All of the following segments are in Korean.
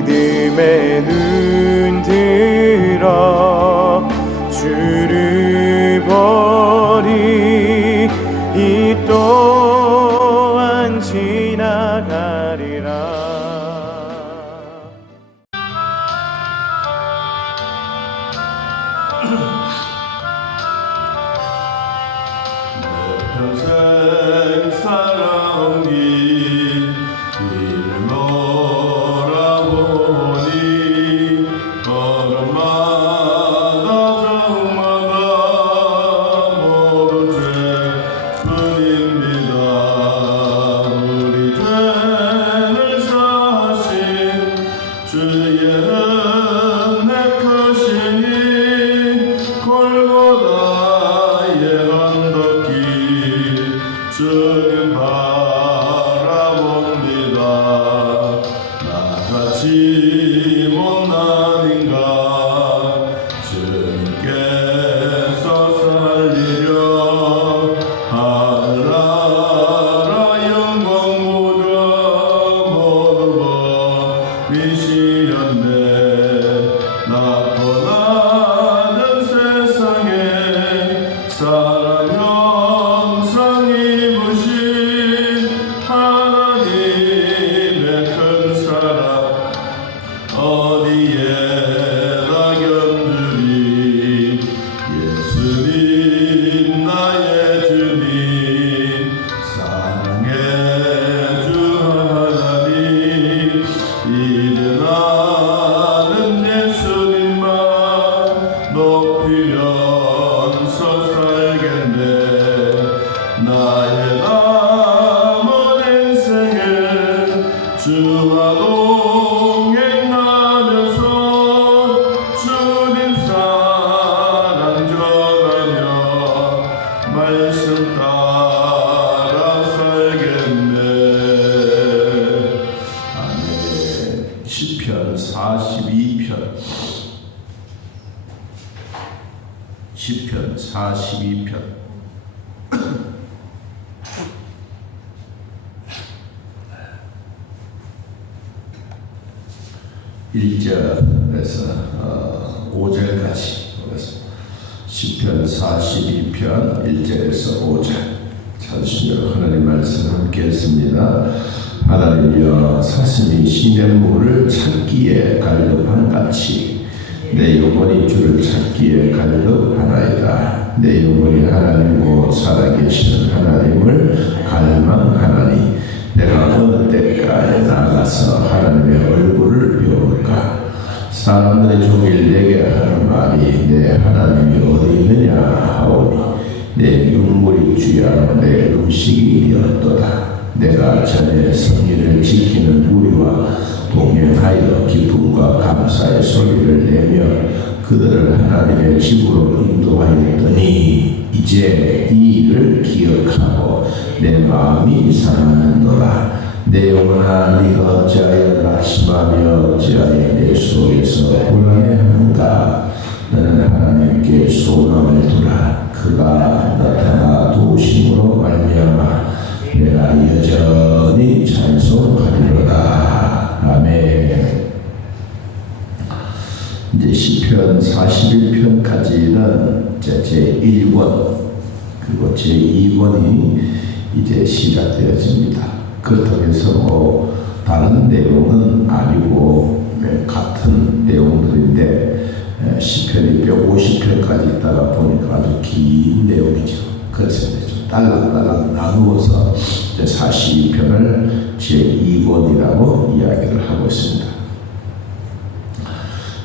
믿음 말씀 함께 했습니다. 하나님이여 사슴이 시냇물을 찾기에 갈급한 같이 내 영혼이 주를 찾기에 갈급하나이다. 내 영혼이 하나님 곧 살아계시는 하나님을 갈망하나니 내가 어느 때까지 나가서 하나님의 얼굴을 배울까? 사람들의 종일 내게 하는 말이 내 하나님이 어디 있느냐 하오니 내 눈물이 주야 내 음식이 되었도다. 내가 전에 성리를 지키는 우리와 동행하여 기쁨과 감사의 소리를 내며 그들을 하나님의 집으로 인도하였더니 이제 이 일을 기억하고 내 마음이 상하는도다. 내 영혼아 네가 어찌하여 낙심하며 어찌하여 내 속에서 불안해하는가 너는 하나님께 소망을 두라 그가 나타나 도우심으로 말미암아 내가 여전히 찬송하리로다 아멘 이제 시편 41편까지는 제 1권 그리고 제 2권이 이제 시작되어집니다. 그렇다고 해서 뭐 다른 내용은 아니고 150편까지 있다가 보니까 아주 긴 내용이죠. 그래서 이제 좀 딸랑딸랑 나누어서 이제 42편을 제 2권이라고 이야기를 하고 있습니다.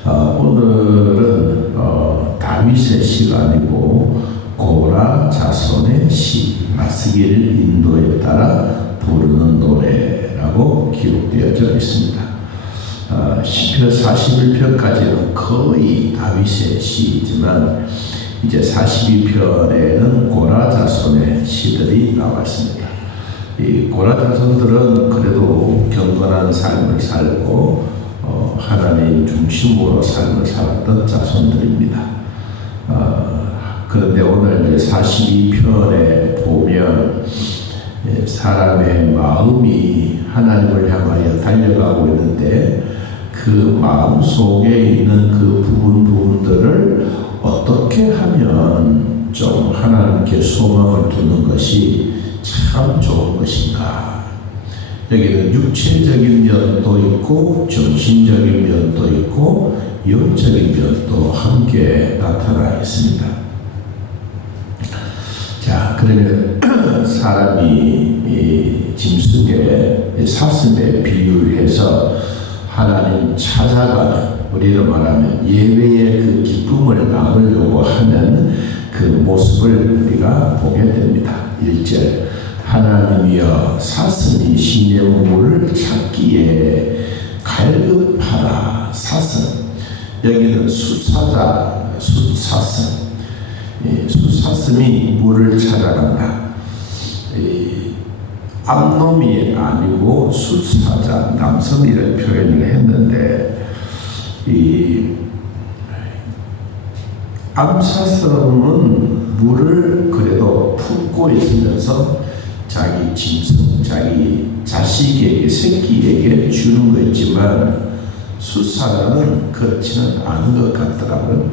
어, 오늘은 어, 다윗의 시가 아니고 고라 자손의 시 마스길 인도에 따라 부르는 노래라고 기록되어져 있습니다. 어, 시편 41편까지는 거의 다윗의 시이지만 이제 42편에는 고라 자손의 시들이 나와 있습니다. 이 고라 자손들은 그래도 경건한 삶을 살고 어, 하나님 중심으로 삶을 살았던 자손들입니다. 어, 그런데 오늘 42편에 보면 예, 사람의 마음이 하나님을 향하여 달려가고 있는데 그그 마음 속에 있는 그 부분 부분들을 어떻게 하면 좀 하나님께 소망을 두는 것이 참 좋은 것인가. 여기는 육체적인 면도 있고 정신적인 면도 있고 영적인 면도 함께 나타나 있습니다. 자, 그러면 사람이 이 짐승의 사슴에 비유를 해서 하나님 찾아가는 우리로 말하면 예배의 그 기쁨을 나누려고 하는 그 모습을 우리가 보게 됩니다. 1절 하나님이여 사슴이 신의 물을 찾기에 갈급하라 사슴 여기는 수사자 수사슴 이 수사슴이 물을 찾아간다. 이 암놈이 아니고 수사자 남성이를 표현을 했는데 이 암사슴은 물을 그래도 품고 있으면서 자기 짐승, 자기 자식에게 새끼에게 주는 거 있지만 수사자는 그렇지는 않은 것 같더라고요.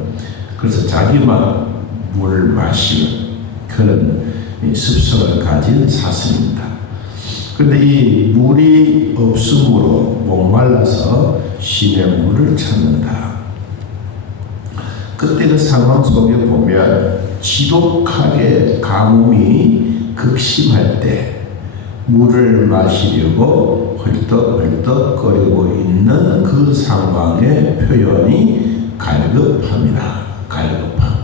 그래서 자기만 물을 마시는 그런 이 습성을 가진 사슴입니다. 근데 이 물이 없으므로 목말라서 신의 물을 찾는다. 그때 그 상황 속에 보면 지독하게 가뭄이 극심할 때 물을 마시려고 헐떡헐떡거리고 있는 그 상황의 표현이 갈급함이다. 갈급함.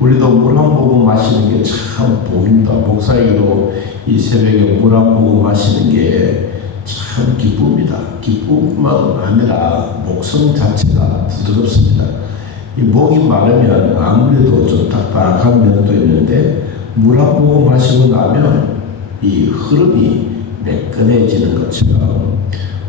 우리도 물 한 모금 마시는 게참 복입니다. 목사이기도 이 새벽에 모금 마시는 게 참 기쁨이다. 기쁨만 아니라 목성 자체가 부드럽습니다. 이 목이 마르면 아무래도 좀 딱딱한 면도 있는데 모금 마시고 나면 이 흐름이 매끈해지는 것처럼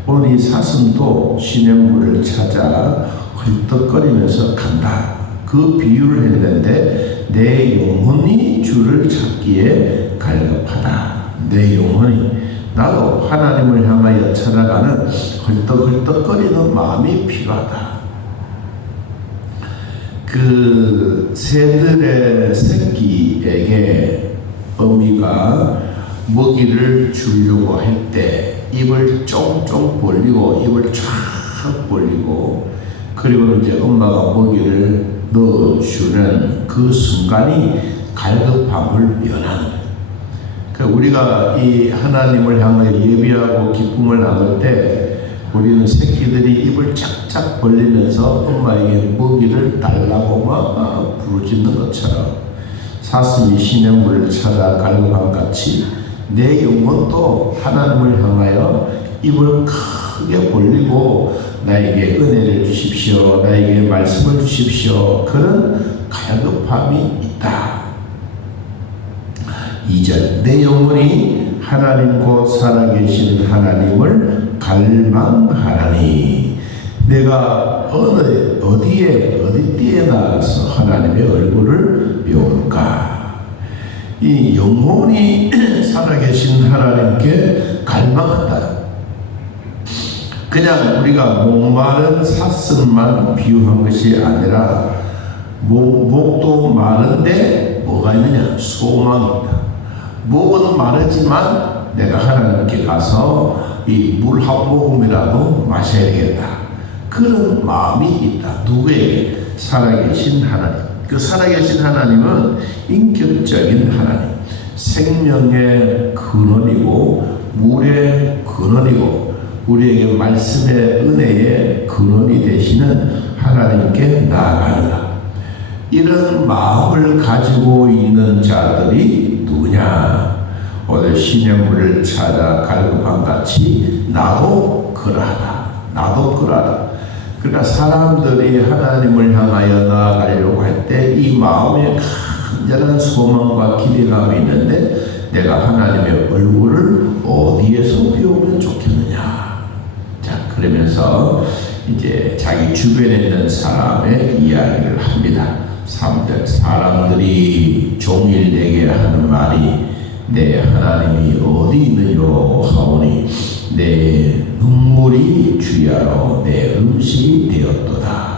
오늘 이 사슴도 신의 물을 찾아 헐떡거리면서 간다. 그 비유를 했는데 내 영혼이 주를 찾기에 갈급하다. 내 영혼이 나도 하나님을 향하여 찾아가는 헐떡헐떡거리는 마음이 필요하다. 그 새들의 새끼에게 어미가 먹이를 주려고 할 때 입을 쫑쫑 벌리고 입을 쫙 벌리고 그리고 이제 엄마가 먹이를 넣어주는 그 순간이 갈급함을. 그 우리가 이 하나님을 향하여 예비하고 기쁨을 나눌 때 우리는 새끼들이 입을 쫙쫙 벌리면서 엄마에게 먹이를 달라고 막 부르짖는 것처럼 사슴이 신의 물을 찾아 갈급함 같이 내 영혼도 하나님을 향하여 입을 크게 벌리고 나에게 은혜를 주십시오. 나에게 말씀을 주십시오. 그런 갈급함이 있다. 2절 내 영혼이 하나님 곧 살아계신 하나님을 갈망하나니 내가 어느 어디에 어디 때에 나가서 하나님의 얼굴을 배울까? 이 영혼이 살아계신 하나님께 갈망한다. 그냥 우리가 목마른 사슴만 비유한 것이 아니라 목, 목도 마른데 뭐가 있느냐? 소망이 있다 목은 마르지만 내가 하나님께 가서 이 물 한 모금이라도 마셔야 되겠다. 그런 마음이 있다. 누구에게? 살아계신 하나님. 그 살아계신 하나님은 인격적인 하나님. 생명의 근원이고, 물의 근원이고, 우리에게 말씀의 은혜의 근원이 되시는 하나님께 나아가느라. 이런 마음을 가지고 있는 자들이 누구냐? 오늘 신의 물을 찾아 갈급한 같이 나도 그러하다. 나도 그러하다. 그러니까 사람들이 하나님을 향하여 나아가려고 할 때 이 마음에 간절한 소망과 기대감이 있는데 내가 하나님의 얼굴을 어디에서 배우면 좋겠느냐. 자, 그러면서 이제 자기 주변에 있는 사람의 이야기를 합니다. 3절 사람들이 종일 내게 하는 말이 내 하나님이 어디 있느냐 하오니 내 눈물이 주야로 내 음식이 되었도다.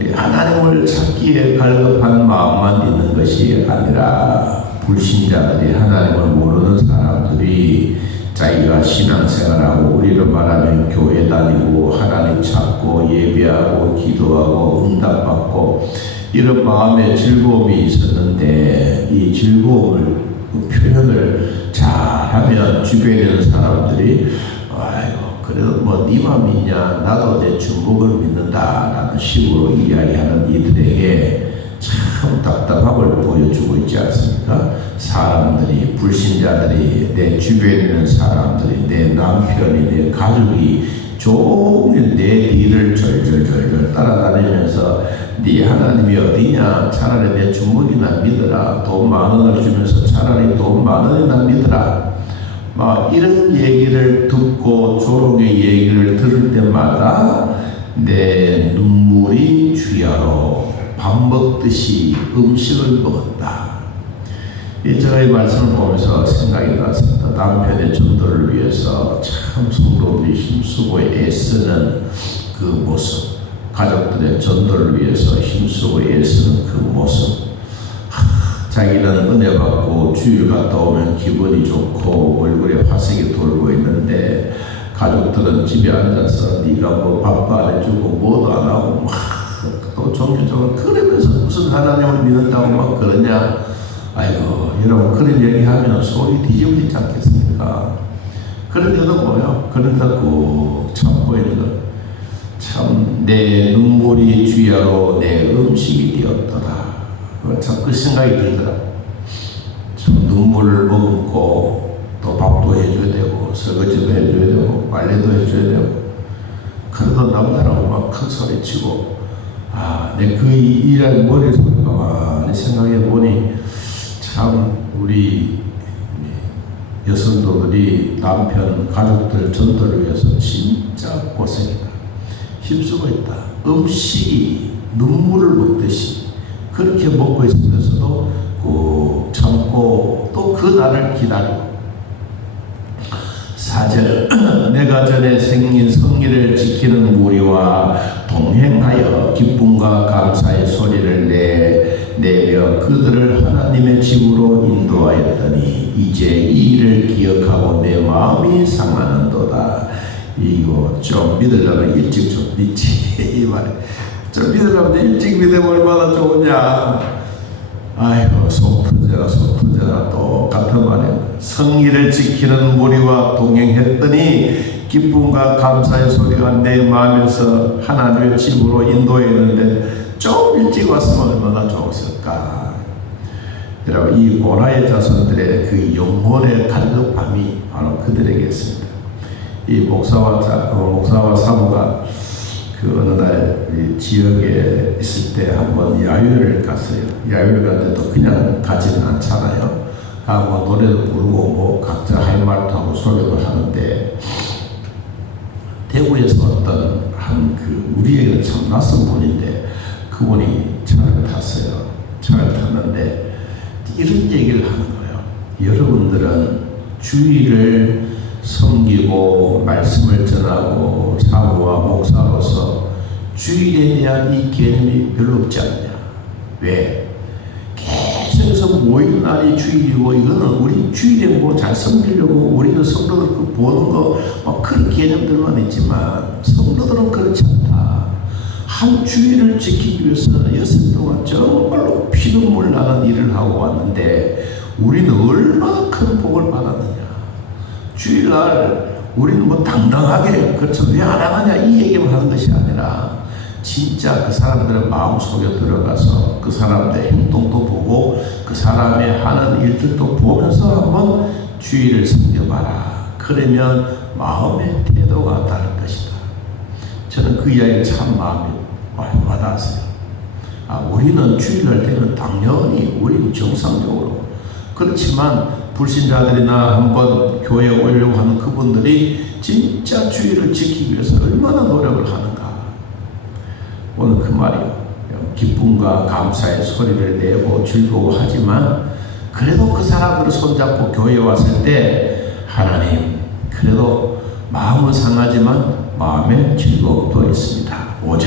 이 하나님을 찾기에 갈급한 마음만 있는 것이 아니라 불신자들이 하나님을 모르는 사람들이 자기가 신앙생활하고 우리로 말하면 교회 다니고 하나님 찾고 예배하고 기도하고 응답받고 이런 마음의 즐거움이 있었는데 이 즐거움을 그 표현을 잘하면 주변에 있는 사람들이 아이고 그래도 뭐 니만 믿냐? 나도 내 중국을 믿는다라는 식으로 이야기하는 이들에게 참 답답함을 보여주고 있지 않습니까? 사람들이 불신자들이 내 주변에 있는 사람들이 내 남편이 내 가족이 종일 내 뒤를 절절절절 따라다니면서 네 하나님이 어디냐? 차라리 내 주먹이나 믿어라. 돈 만 원을 주면서 차라리 돈 만 원이나 믿어라. 막 이런 얘기를 듣고 조롱의 얘기를 들을 때마다 내 눈물이 주야로 밥 먹듯이 음식을 먹었다. 이 제가 이 말씀을 보면서 생각이 났습니다. 남편의 전도를 위해서 참 성도들이 힘쓰고 애쓰는 그 모습, 가족들의 전도를 위해서 힘쓰고 애쓰는 그 모습. 자기는 은혜 받고 주일 갔다 오면 기분이 좋고 얼굴에 화색이 돌고 있는데 가족들은 집에 앉아서 네가 뭐 밥도 안 해주고 뭐도 안 하고 막 또 종교적으로 그러면서 무슨 하나님을 믿는다고 막 그러냐? 아이고 여러분 그런 얘기하면 속이 뒤집어지지 않겠습니까? 그런데도 뭐요? 꾹 참고 있는 참내 눈물이 주야로 내 음식이 되었더라. 참그 생각이 들더라. 참 눈물을 머금고 또 밥도 해줘야 되고 설거지도 해줘야 되고 빨래도 해줘야 되고 그러던 남자라고 막 큰 소리 치고 아 내 그 일할 머리 속에 가만히 생각해 보니 참 우리 여성도들이 남편 가족들 전도를 위해서 진짜 고생이다. 힘쓰고 있다. 음식이 눈물을 먹듯이 그렇게 먹고 있으면서도 꾹 참고 또 그 날을 기다리고. 사절 내가 전에 생긴 성리를 지키는 무리와 동행하여 기쁨과 감사의 소리를 내 내며 그들을 하나님의 집으로 인도하였더니 이제 이 일을 기억하고 내 마음이 상하는도다. 이거 좀 믿으려면 일찍 좀 믿지. 이 말에 좀 믿으려면 일찍 믿으면 얼마나 좋으냐. 아이고 속 터져라 속 터져라 또 같은 말에 성의를 지키는 무리와 동행했더니 기쁨과 감사의 소리가 내 마음에서 하나님의 집으로 인도했는데 좀 일찍 왔으면 얼마나 좋았을까 여러분 이 고라의 자손들의 그 영혼의 갈급함이 바로 그들에게 있습니다 이 목사와 자, 어, 목사와 사모가 그 어느 날이 지역에 있을 때 한번 야유를 갔어요. 야유를 갔는데 또 그냥 가지는 않잖아요. 가고 노래도 부르고 뭐 각자 할 말도 하고 소개도 하는데 대구에서 어떤 한 그 우리에게는 참 낯선 분인데 그분이 차를 탔어요. 차를 탔는데 이런 얘기를 하는 거예요. 여러분들은 주의를 섬기고 말씀을 전하고 사모와 목사로서 주일에 대한 이 개념이 별로 없지 않느냐. 왜? 계속해서 모인 날이 주일이고 이거는 우리 주일에 뭐 잘 섬기려고 우리는 성도들 그 보는 거 막 그런 개념들만 있지만 성도들은 그렇지 않다. 한 주일을 지키기 위해서 여섯 동안 정말로 피눈물 나는 일을 하고 왔는데 우리는 얼마나 큰 복을 받았느냐. 주일날 우리는 뭐 당당하게 그렇죠 왜 안 하느냐 이 얘기만 하는 것이 아니라 진짜 그 사람들의 마음속에 들어가서 그 사람들의 행동도 보고 그 사람의 하는 일들도 보면서 한번 주의를 섬겨봐라. 그러면 마음의 태도가 다를 것이다. 저는 그 이야기 참 마음에 와닿았어요. 아, 우리는 주일날 되면 당연히 우리는 정상적으로. 그렇지만 불신자들이나 한번 교회에 오려고 하는 그분들이 진짜 주의를 지키기 위해서 얼마나 노력을 하는가. 오늘 그 말이요. 기쁨과 감사의 소리를 내고 즐거워하지만 그래도 그 사람들을 손잡고 교회에 왔을 때 하나님 그래도 마음은 상하지만 마음에 즐거움도 있습니다. 5절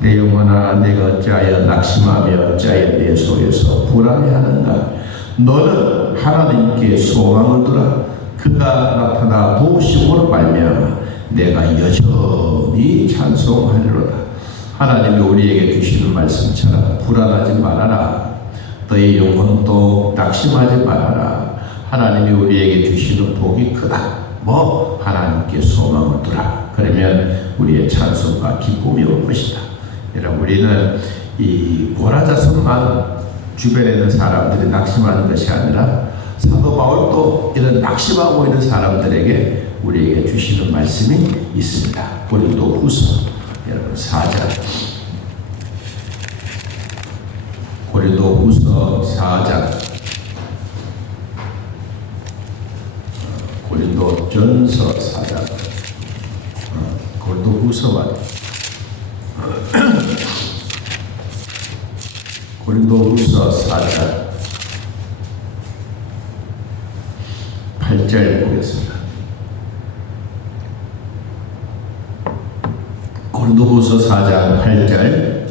내 영혼아 내가 어찌하여 낙심하며 어찌하여 내 속에서 불안해하는가 너는 하나님께 소망을 두라 그가 나타나 도우심으로 말미암아 내가 여전히 찬송하리로다 하나님이 우리에게 주시는 말씀처럼 불안하지 말아라. 너의 영혼도 낙심하지 말아라. 하나님이 우리에게 주시는 복이 크다. 뭐 하나님께 소망을 두라. 그러면 우리의 찬송과 기쁨이 올 것이다. 여러분 우리는 이 고라자손만 주변에 있는 사람들이 낙심하는 것이 아니라 사도 바울도 이런 낙심하고 있는 사람들에게 우리에게 주시는 말씀이 있습니다. 고린도 후서 여러분 4장 고린도 후서 4장 고린도 전서 4장 어, 고린도 후서 말이에요. 고린도 후서 4장 8절 보겠습니다. 고린도후서 4장 8절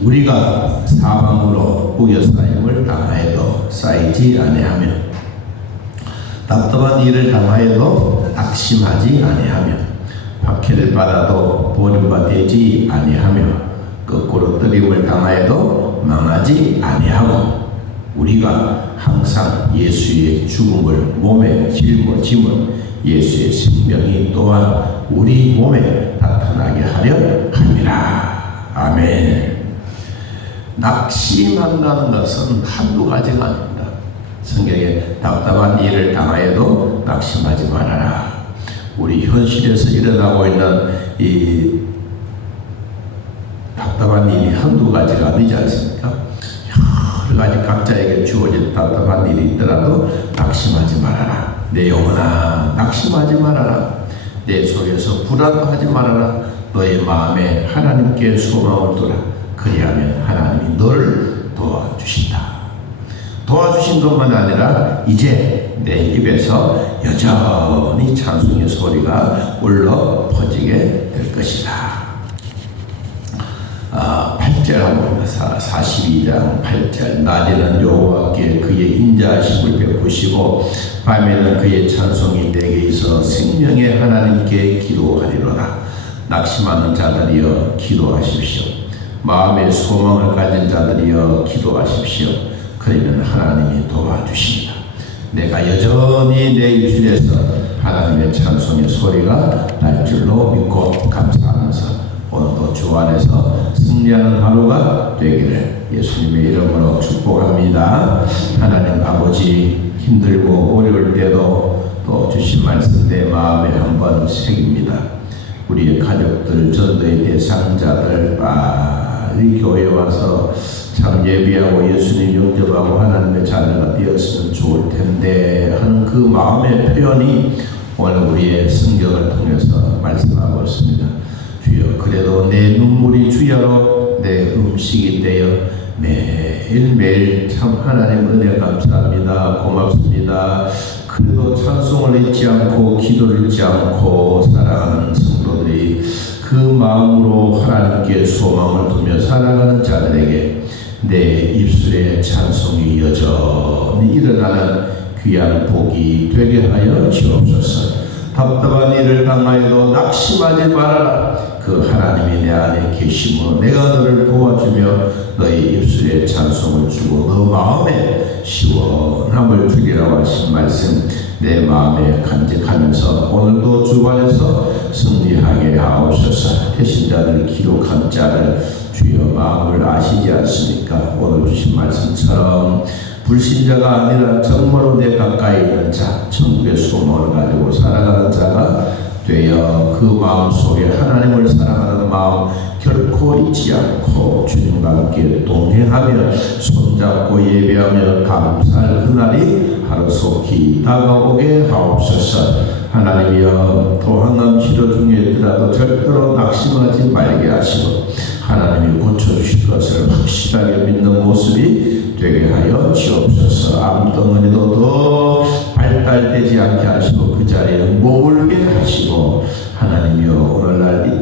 우리가 사방으로 우겨싸임을 당하여도 쌓이지 아니하며 답답한 일을 당하여도 낙심하지 아니하며 박해를 받아도 버림받지 아니하며 거꾸로 뜨림을 당하여도 망하지 아니하고 우리가 항상 예수의 죽음을 몸에 짊어짐은 예수의 생명이 또한 우리 몸에 나타나게 하려 함이라. 아멘. 낙심한다는 것은 한두 가지가 아닙니다. 성경에 답답한 일을 당하여도 낙심하지 말아라. 우리 현실에서 일어나고 있는 이 답답한 일이 한두 가지가 아니지 않습니까? 여러 가지 각자에게 주어진 답답한 일이 있더라도 낙심하지 말아라. 내 영혼아, 낙심하지 말아라. 내 속에서 불안도 하지 말아라. 너의 마음에 하나님께 소망을 두라. 그리하면 하나님이 너를 도와주신다. 도와주신 것만 아니라 이제 내 입에서 여전히 찬송의 소리가 울러 퍼지게 될 것이다. 아, 8절 한번 봅니다. 42장 8절 낮에는 여호와께 그의 인자하심을 베푸시고 밤에는 그의 찬송이 내게 있어 생명의 하나님께 기도하리로다. 낙심하는 자들이여 기도하십시오. 마음의 소망을 가진 자들이여 기도하십시오. 그러면 하나님이 도와주십니다. 내가 여전히 내 입술에서 하나님의 찬송의 소리가 날 줄로 믿고 감사하면서 오늘도 주 안에서 승리하는 하루가 되기를 예수님의 이름으로 축복합니다. 하나님 아버지 힘들고 어려울 때도 또 주신 말씀 내 마음에 한번 새깁니다. 우리의 가족들, 전도의 대상자들 빨리 교회 와서 참 예비하고 예수님 영접하고 하나님의 자녀가 되었으면 좋을 텐데 하는 그 마음의 표현이 오늘 우리의 성경을 통해서 말씀하고 있습니다. 주여 그래도 내 눈물이 주여로 내 음식이 되어 매일매일 참 하나님 은혜 감사합니다. 고맙습니다. 그래도 찬송을 잊지 않고 기도를 잊지 않고 살아가는 성도들이 그 마음으로 하나님께 소망을 두며 살아가는 자들에게 내 입술에 찬송이 여전히 일어나는 귀한 복이 되게 하여 주옵소서. 답답한 일을 당하여도 낙심하지 말아라. 그 하나님이 내 안에 계심으로 내가 너를 도와주며 너의 입술에 찬송을 주고 너 마음에 시원함을 주리라고 하신 말씀 내 마음에 간직하면서 오늘도 주관에서 승리하게 하옵소서 태신자를 기록한 자를 주여 마음을 아시지 않습니까? 오늘 주신 말씀처럼 불신자가 아니라 정말로 내 가까이 있는 자, 천국의 소망을 가지고 살아가는 자가 되어 그 마음 속에 하나님을 사랑하는 마음 결코 잊지 않고 주님과 함께 동행하며 손잡고 예배하며 감사할 그날이 하루속히 다가오게 하옵소서. 하나님이여 토한남 치료 중에 있더라도 절대로 낙심하지 말게 하시고 하나님이 고쳐주실 것을 확실하게 믿는 모습이 되게 하여 주옵소서. 암덩어리도 더 발달되지 않게 하시고 그 자리에 머물게 하시고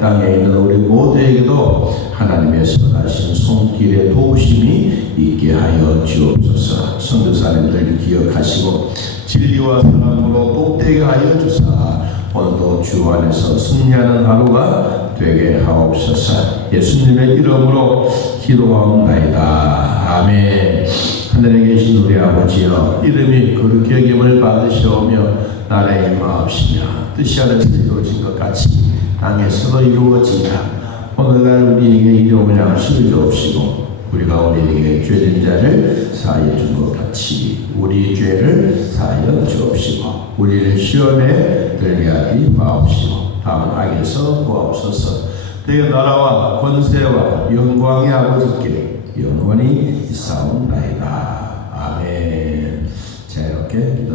땅에 있는 우리 모두에게도 하나님의 선하신 손길에 도우심이 있게 하여 주옵소서. 성도사님들 기억하시고 진리와 사랑으로 복되게 하여 주사 오늘도 주 안에서 승리하는 하루가 되게 하옵소서. 예수님의 이름으로 기도하옵나이다. 아멘. 하늘에 계신 우리 아버지여 이름이 거룩히 여김을 받으시오며 나라의 마옵시며 뜻이 하늘에서 이루어진 것 같이 땅에서도 이루어지라 오늘날 우리에게 일용을 양식을 주옵시고 우리가 우리에게 죄진 자를 사하여 준 것 같이 우리 죄를 사하여 주옵시고 우리를 시험에 들게 하지 마옵시고 다만 악에서 구하옵소서 내 나라와 권세와 영광의 아버지께 영원히 있사옵나이다. 아멘. 자 이렇게